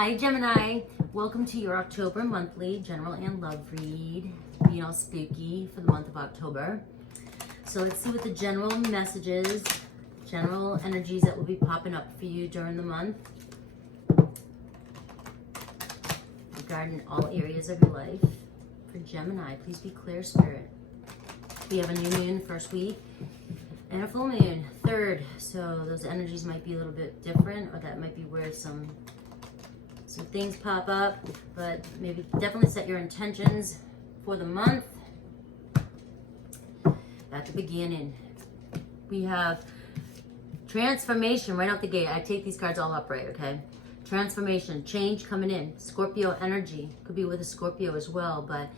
Hi Gemini, welcome to your October monthly general and love read. Being all spooky for the month of October. So let's see what the general messages, general energies that will be popping up for you during the month regarding all areas of your life. For Gemini, please be clear, Spirit. We have a new moon first week and a full moon third, so those energies might be a little bit different, or that might be where some things pop up, but maybe definitely set your intentions for the month. At the beginning, we have transformation right out the gate. I take these cards all upright, okay? Transformation, change coming in. Scorpio energy, could be with a Scorpio as well, but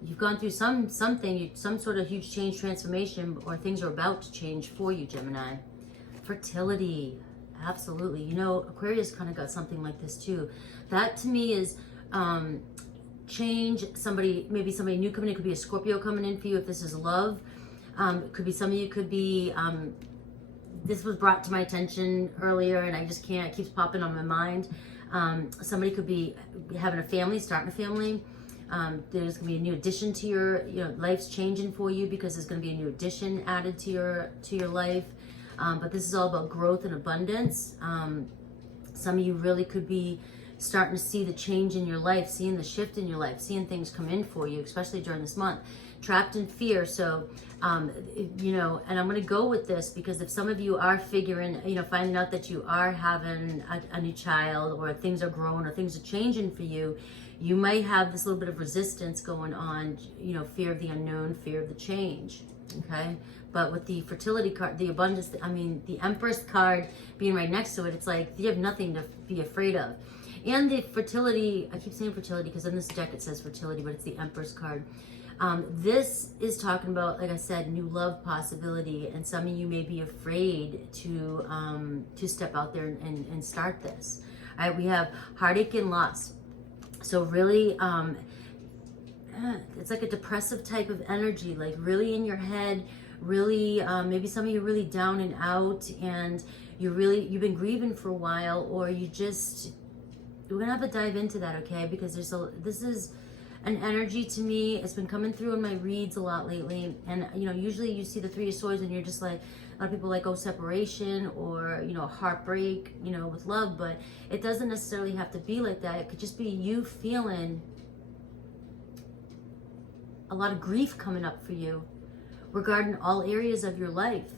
you've gone through some sort of huge change, transformation, or things are about to change for you, Gemini. Fertility, absolutely. You know, Aquarius kind of got something like this too. That to me is change. Maybe somebody new coming in. It could be a Scorpio coming in for you if this is love. It could be some of you, could be, this was brought to my attention earlier and I just can't, it keeps popping on my mind. Somebody could be having a family, starting a family. There's going to be a new addition to your, life's changing for you because there's going to be a new addition added to your life. But this is all about growth and abundance. Some of you really could be starting to see the change in your life, seeing the shift in your life, seeing things come in for you, especially during this month. Trapped in fear. So, and I'm going to go with this because if some of you are finding out that you are having a new child, or things are growing or things are changing for you, you might have this little bit of resistance going on, fear of the unknown, fear of the change. Okay. But with the fertility card, the abundance, the Empress card being right next to it, it's like you have nothing to be afraid of. And the fertility, I keep saying fertility because in this deck it says fertility, but it's the Empress card. This is talking about, like I said, new love possibility, and some of you may be afraid to step out there and start this. All right, we have heartache and loss. So really, it's like a depressive type of energy, like really in your head, really, maybe some of you are really down and out, and you've been grieving for a while, or we're gonna have to dive into that, okay? Because this is an energy to me. It's been coming through in my reads a lot lately, and usually you see the Three of Swords and you're just like, a lot of people like, oh, separation, or heartbreak, with love, but it doesn't necessarily have to be like that. It could just be you feeling a lot of grief coming up for you regarding all areas of your life,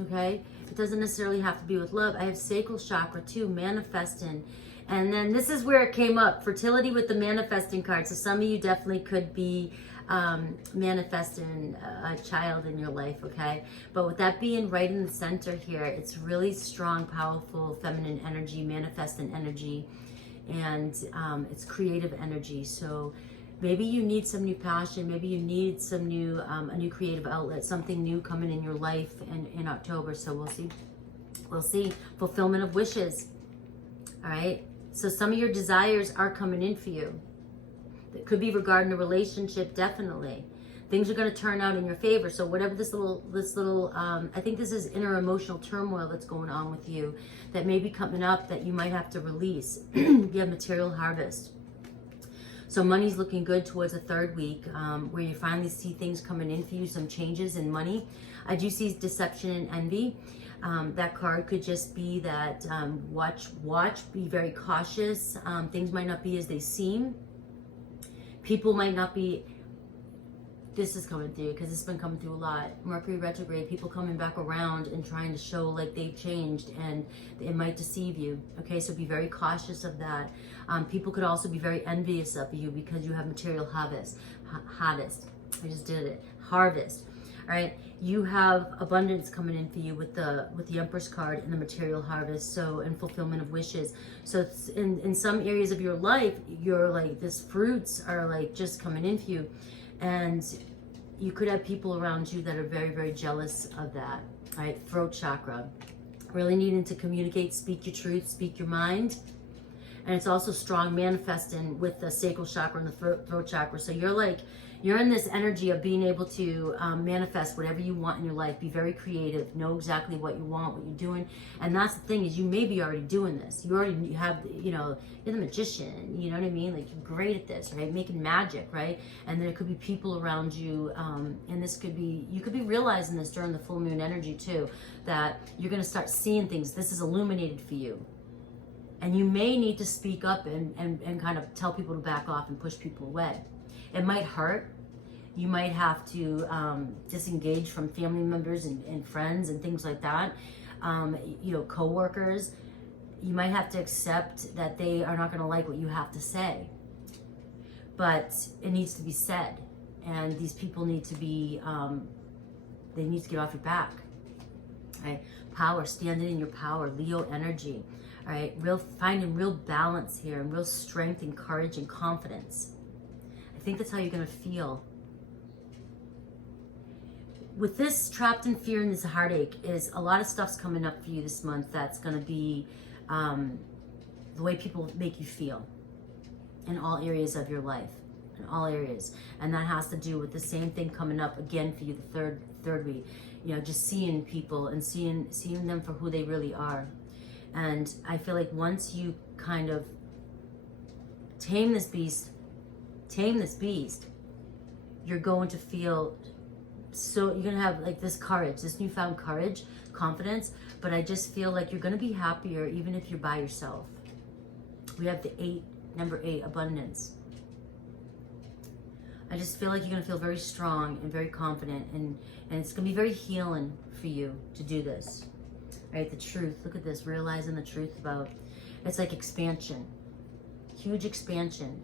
okay? It doesn't necessarily have to be with love. I have sacral chakra too, manifesting. And then this is where it came up, fertility with the manifesting card. So some of you definitely could be manifesting a child in your life, okay? But with that being right in the center here, it's really strong, powerful, feminine energy, manifesting energy, and it's creative energy. So maybe you need some new passion. Maybe you need some new, a new creative outlet, something new coming in your life in October. So we'll see. We'll see. Fulfillment of wishes. All right. So some of your desires are coming in for you. It could be regarding a relationship, definitely. Things are going to turn out in your favor. So whatever this little, I think this is inner emotional turmoil that's going on with you that may be coming up that you might have to release. You have material harvest. So money's looking good towards the third week, where you finally see things coming in for you, some changes in money. I do see deception and envy. That card could just be that watch, be very cautious. Things might not be as they seem. People might not be, this is coming through because it's been coming through a lot. Mercury retrograde, people coming back around and trying to show like they've changed, and it might deceive you. Okay, so be very cautious of that. People could also be very envious of you because you have material harvest. I just did it. Harvest. All right, you have abundance coming in for you with the Empress card and the material harvest, so, and fulfillment of wishes. So it's in some areas of your life, you're like, this fruits are like just coming in for you, and you could have people around you that are very, very jealous of that. All right, throat chakra, really needing to communicate, speak your truth, speak your mind. And it's also strong manifesting with the sacral chakra and the throat chakra. So you're in this energy of being able to manifest whatever you want in your life. Be very creative. Know exactly what you want, what you're doing. And that's the thing, is you may be already doing this. You have, you're the magician. You know what I mean? Like, you're great at this, right? Making magic, right? And there could be people around you. And this could be, you could be realizing this during the full moon energy too, that you're going to start seeing things. This is illuminated for you. And you may need to speak up and kind of tell people to back off and push people away. It might hurt. You might have to disengage from family members and friends and things like that. Co-workers. You might have to accept that they are not going to like what you have to say. But it needs to be said. And these people need to be, they need to get off your back. Right? Power, standing in your power, Leo energy. All right, finding real balance here and real strength and courage and confidence. I think that's how you're going to feel. With this trapped in fear and this heartache, is a lot of stuff's coming up for you this month that's going to be the way people make you feel in all areas of your life, in all areas. And that has to do with the same thing coming up again for you the third week. Just seeing people and seeing them for who they really are. And I feel like once you kind of tame this beast, you're going to feel, so you're going to have like this courage, this newfound courage, confidence. But I just feel like you're going to be happier even if you're by yourself. We have the number 8, abundance. I just feel like you're going to feel very strong and very confident, and it's going to be very healing for you to do this. Right, the truth. Look at this, realizing the truth about, it's like expansion, huge expansion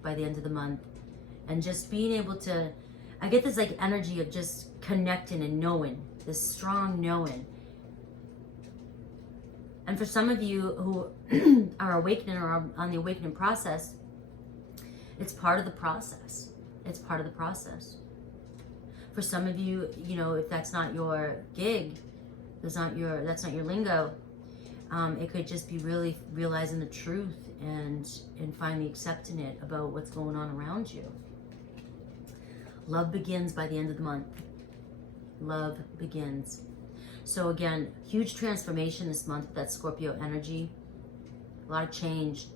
by the end of the month. And just being able to, I get this like energy of just connecting and knowing, this strong knowing. And for some of you who are awakening or are on the awakening process, it's part of the process. It's part of the process. For some of you, if that's not your gig, that's not your lingo, it could just be really realizing the truth and finally accepting it about what's going on around you. Love begins by the end of the month. Love begins. So again, huge transformation this month with that Scorpio energy. A lot of change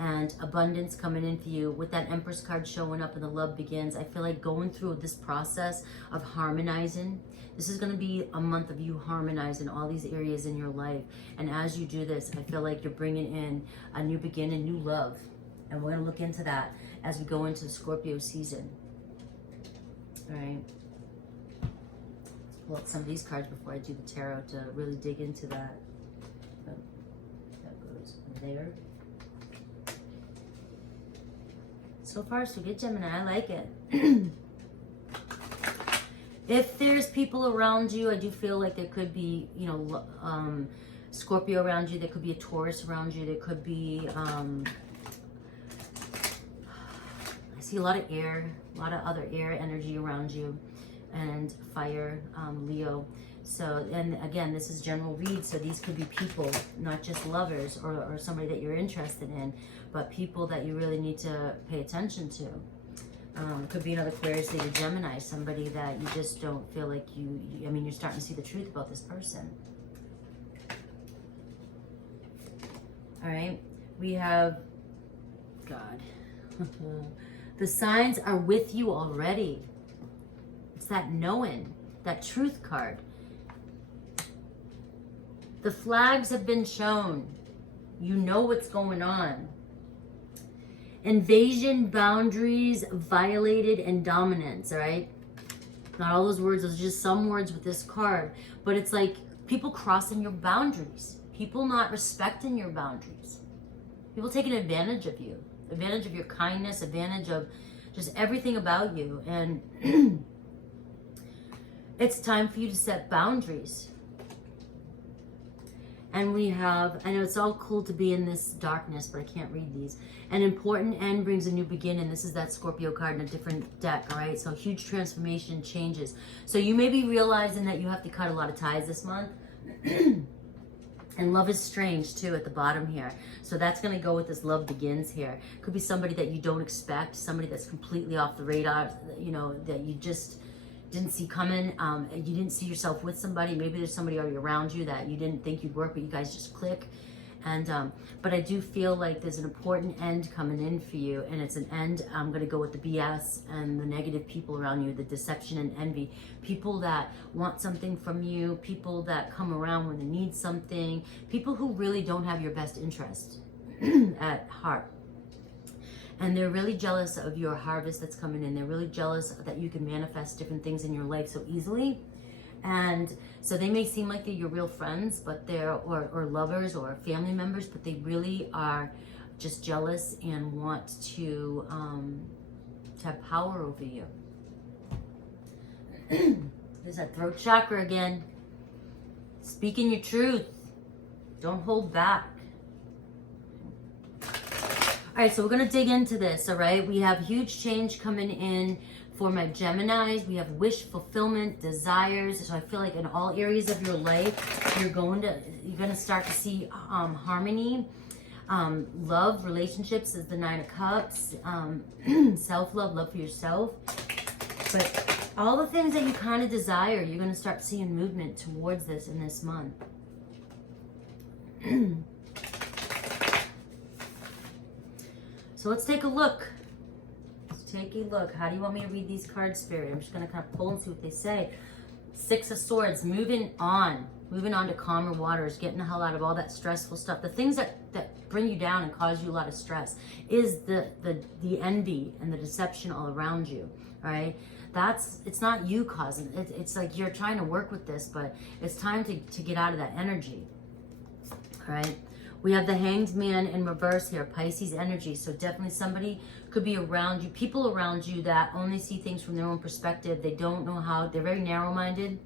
and abundance coming in for you with that Empress card showing up and the love begins. I feel like going through this process of harmonizing. This is going to be a month of you harmonizing all these areas in your life. And as you do this, I feel like you're bringing in a new beginning, new love. And we're going to look into that as we go into the Scorpio season. All right. Let's pull out some of these cards before I do the tarot to really dig into that. Oh, that goes there. So far, so good, Gemini. I like it. If there's people around you, I do feel like there could be, Scorpio around you. There could be a Taurus around you. There could be, I see a lot of air, a lot of other air energy around you, and fire, Leo. So, and again, this is general read, so these could be people, not just lovers or somebody that you're interested in, but people that you really need to pay attention to. Could be another Aquarius, Leo, Gemini, somebody that you just don't feel like you're starting to see the truth about this person. All right, we have, God, the signs are with you already. It's that knowing, that truth card. The flags have been shown. You know what's going on. Invasion, boundaries, violated, and dominance, all right? Not all those words, those are just some words with this card. But it's like people crossing your boundaries. People not respecting your boundaries. People taking advantage of you. Advantage of your kindness, advantage of just everything about you. And it's time for you to set boundaries. And we have, I know it's all cool to be in this darkness, but I can't read these. An important end brings a new beginning. This is that Scorpio card in a different deck, all right? So huge transformation, changes. So you may be realizing that you have to cut a lot of ties this month. And love is strange too at the bottom here. So that's going to go with this love begins here. Could be somebody that you don't expect, somebody that's completely off the radar, you know, that you just didn't see coming. You didn't see yourself with somebody. Maybe there's somebody already around you that you didn't think you'd work, but you guys just click. And but I do feel like there's an important end coming in for you, and it's an end. I'm going to go with the BS and the negative people around you, the deception and envy, people that want something from you, people that come around when they need something, people who really don't have your best interest at heart. And they're really jealous of your harvest that's coming in. They're really jealous that you can manifest different things in your life so easily. And so they may seem like they're your real friends, but they're, or lovers or family members, but they really are just jealous and want to have power over you. There's that throat chakra again. Speaking your truth. Don't hold back. All right, so we're going to dig into this, all right? We have huge change coming in for my Geminis. We have wish fulfillment, desires. So I feel like in all areas of your life, you're going to start to see harmony, love, relationships is the 9 of Cups, self-love, love for yourself. But all the things that you kind of desire, you're going to start seeing movement towards this in this month. So let's take a look. Take a look. How do you want me to read these cards, Spirit? I'm just going to kind of pull and see what they say. 6 of Swords, moving on to calmer waters, getting the hell out of all that stressful stuff. The things that bring you down and cause you a lot of stress is the envy and the deception all around you, all right? It's not you causing it. It's like you're trying to work with this, but it's time to get out of that energy, all right? We have the Hanged Man in reverse here, Pisces energy. So definitely somebody could be around you, people around you that only see things from their own perspective. They don't know how, they're very narrow-minded.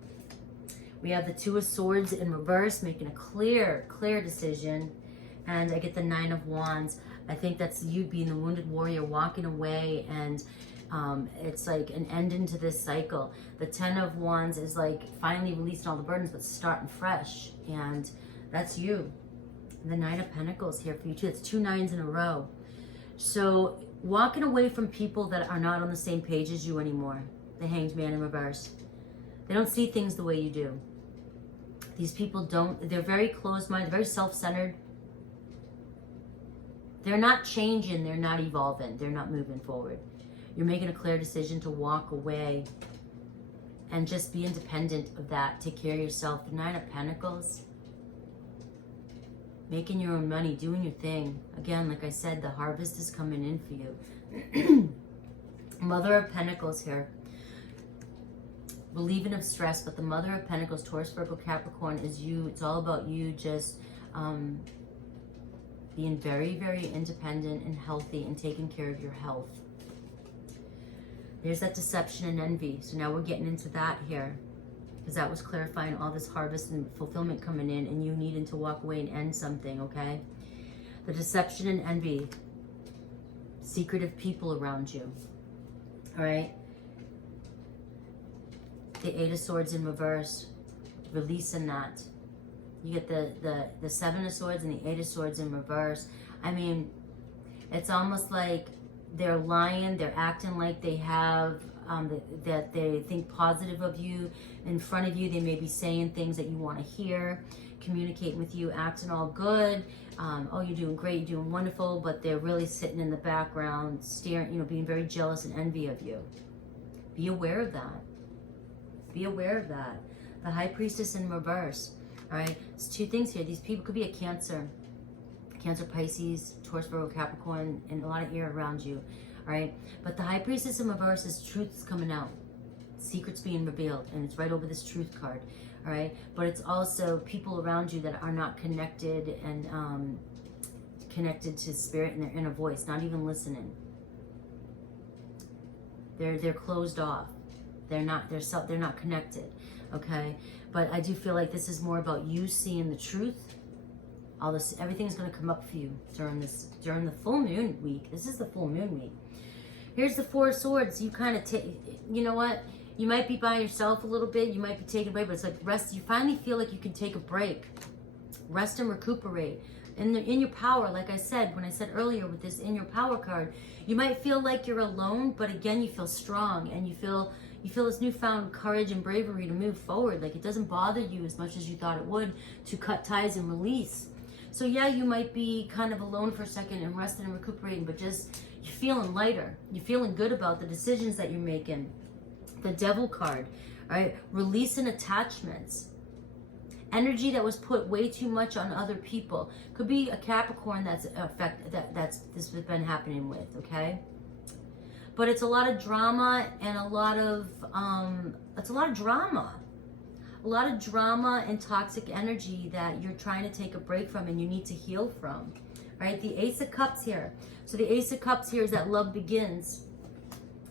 We have the 2 of Swords in reverse, making a clear decision. And I get the 9 of Wands. I think that's you being the wounded warrior, walking away, and it's like an end into this cycle. The 10 of Wands is like finally releasing all the burdens, but starting fresh. And that's you. The 9 of Pentacles here for you too. It's 2 9s in a row. So walking away from people that are not on the same page as you anymore. The Hanged Man in reverse. They don't see things the way you do. These people don't, they're very closed-minded, very self-centered. They're not changing, they're not evolving, they're not moving forward. You're making a clear decision to walk away and just be independent of that. Take care of yourself. The 9 of Pentacles. Making your own money, doing your thing. Again, like I said, the harvest is coming in for you. Mother of Pentacles here. Relieving of stress, but the Mother of Pentacles, Taurus, Virgo, Capricorn, is you. It's all about you just being very, very independent and healthy and taking care of your health. There's that deception and envy. So now we're getting into that here, because that was clarifying all this harvest and fulfillment coming in and you needing to walk away and end something, okay? The deception and envy. Secretive people around you, all right? The 8 of Swords in reverse. Releasing that. You get the 7 of Swords and the 8 of Swords in reverse. I mean, it's almost like they're lying. They're acting like they have... that they think positive of you in front of you. They may be saying things that you want to hear, communicating with you, acting all good. Oh, you're doing great, you're doing wonderful, but they're really sitting in the background, staring, being very jealous and envy of you. Be aware of that. Be aware of that. The High Priestess in reverse. All right, it's 2 things here. These people could be a Cancer, Pisces, Taurus, Virgo, Capricorn, and a lot of air around you. All right, but the High Priestess in reverse is truth's coming out, secrets being revealed, and it's right over this truth card. All right, but it's also people around you that are not connected and connected to spirit and their inner voice, not even listening. They're closed off. They're not connected. Okay, but I do feel like this is more about you seeing the truth. All this, everything's going to come up for you during the full moon week. This is the full moon week. Here's the 4 of Swords. You kind of take, you know what? You might be by yourself a little bit. You might be taking a break, but it's like rest. You finally feel like you can take a break Rest and recuperate. In your power, like I said, when I said earlier with this in your power card, you might feel like you're alone, but again, you feel strong and you feel this newfound courage and bravery to move forward. Like it doesn't bother you as much as you thought it would to cut ties and release. So yeah, you might be kind of alone for a second and resting and recuperating, but just you're feeling lighter. You're feeling good about the decisions that you're making. The Devil card, right? Releasing attachments. Energy that was put way too much on other people. Could be a Capricorn that's this has been happening with, okay? But it's a lot of drama and a lot of drama and toxic energy that you're trying to take a break from and you need to heal from, right? The Ace of Cups here. So the Ace of Cups here is that love begins.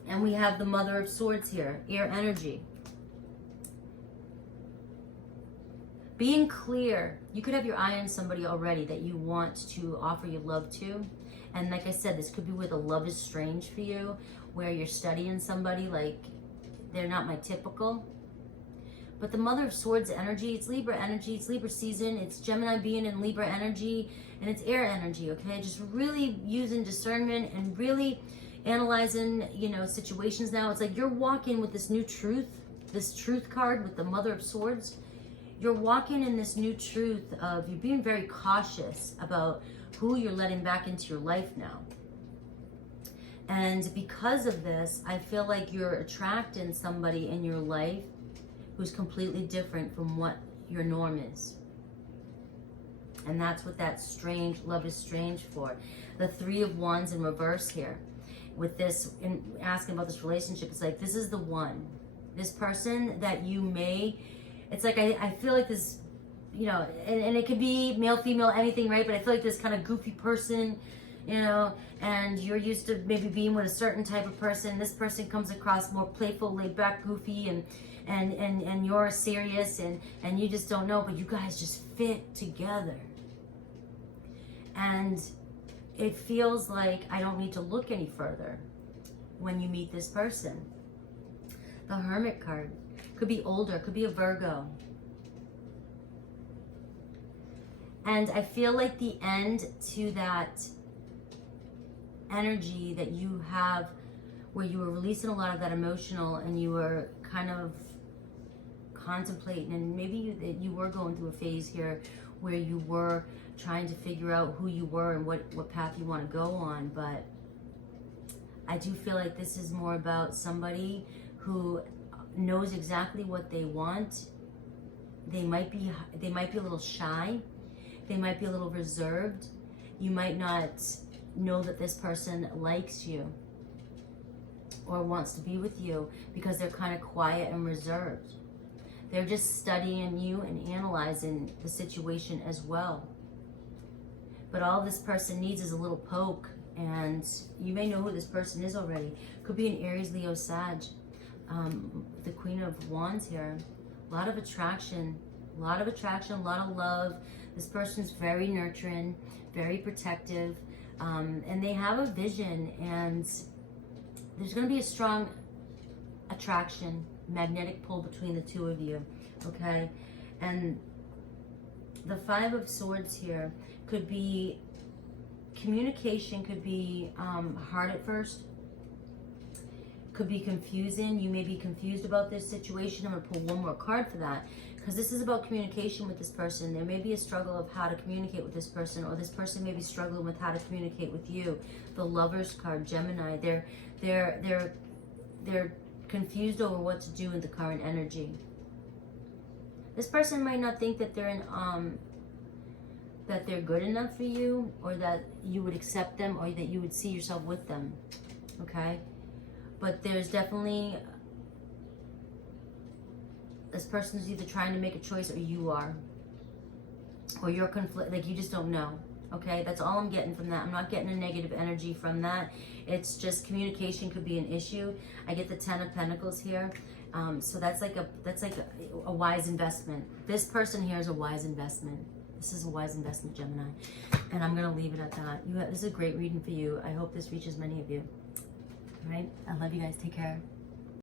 And we have the Mother of Swords here, air energy. Being clear. You could have your eye on somebody already that you want to offer your love to. And like I said, this could be where the love is strange for you, where you're studying somebody like they're not my typical. But the Mother of Swords energy, it's Libra energy, it's Libra season, it's Gemini being in Libra energy, and it's air energy, okay? Just really using discernment and really analyzing, you know, situations now. It's like you're walking with this new truth, this truth card with the Mother of Swords. You're walking in this new truth of you're being very cautious about who you're letting back into your life now. And because of this, I feel like you're attracting somebody in your life who's completely different from what your norm is. And that's what that strange love is strange for. The Three of Wands in reverse here. With this, in asking about this relationship, it's like this is the one. This person that you may, it's like I feel like this, you know, and it could be male, female, anything, right? But I feel like this kind of goofy person, you know, and you're used to maybe being with a certain type of person. This person comes across more playful, laid back, goofy, and you're serious and you just don't know, but you guys just fit together. And it feels like I don't need to look any further when you meet this person. The Hermit card. Could be older, could be a Virgo. And I feel like the end to that energy that you have where you were releasing a lot of that emotional and you were kind of contemplating, and maybe you were going through a phase here where you were trying to figure out who you were and what path you want to go on. But I do feel like this is more about somebody who knows exactly what they want. They might be a little shy. They might be a little reserved. You might not know that this person likes you or wants to be with you because they're kind of quiet and reserved. They're just studying you and analyzing the situation as well. But all this person needs is a little poke, and you may know who this person is already. Could be an Aries, Leo, Sag. The Queen of Wands here. A lot of attraction, a lot of love. This person's very nurturing, very protective, and they have a vision, and there's going to be a strong attraction, magnetic pull between the two of you, okay? And the Five of Swords here could be communication, could be hard at first, could be confusing. You may be confused about this situation. I'm going to pull one more card for that because this is about communication with this person. There may be a struggle of how to communicate with this person, or this person may be struggling with how to communicate with you. The Lovers card, Gemini, they're confused over what to do in the current energy. This person might not think that they're that they're good enough for you, or that you would accept them, or that you would see yourself with them, okay? But there's definitely, this person is either trying to make a choice, or you are, or you're like you just don't know, okay? That's all I'm getting from that. I'm not getting a negative energy from that. It's just communication could be an issue. I get the Ten of Pentacles here, so that's like a wise investment. This person here is a wise investment. This is a wise investment, Gemini, and I'm gonna leave it at that. This is a great reading for you. I hope this reaches many of you. All right, I love you guys. Take care.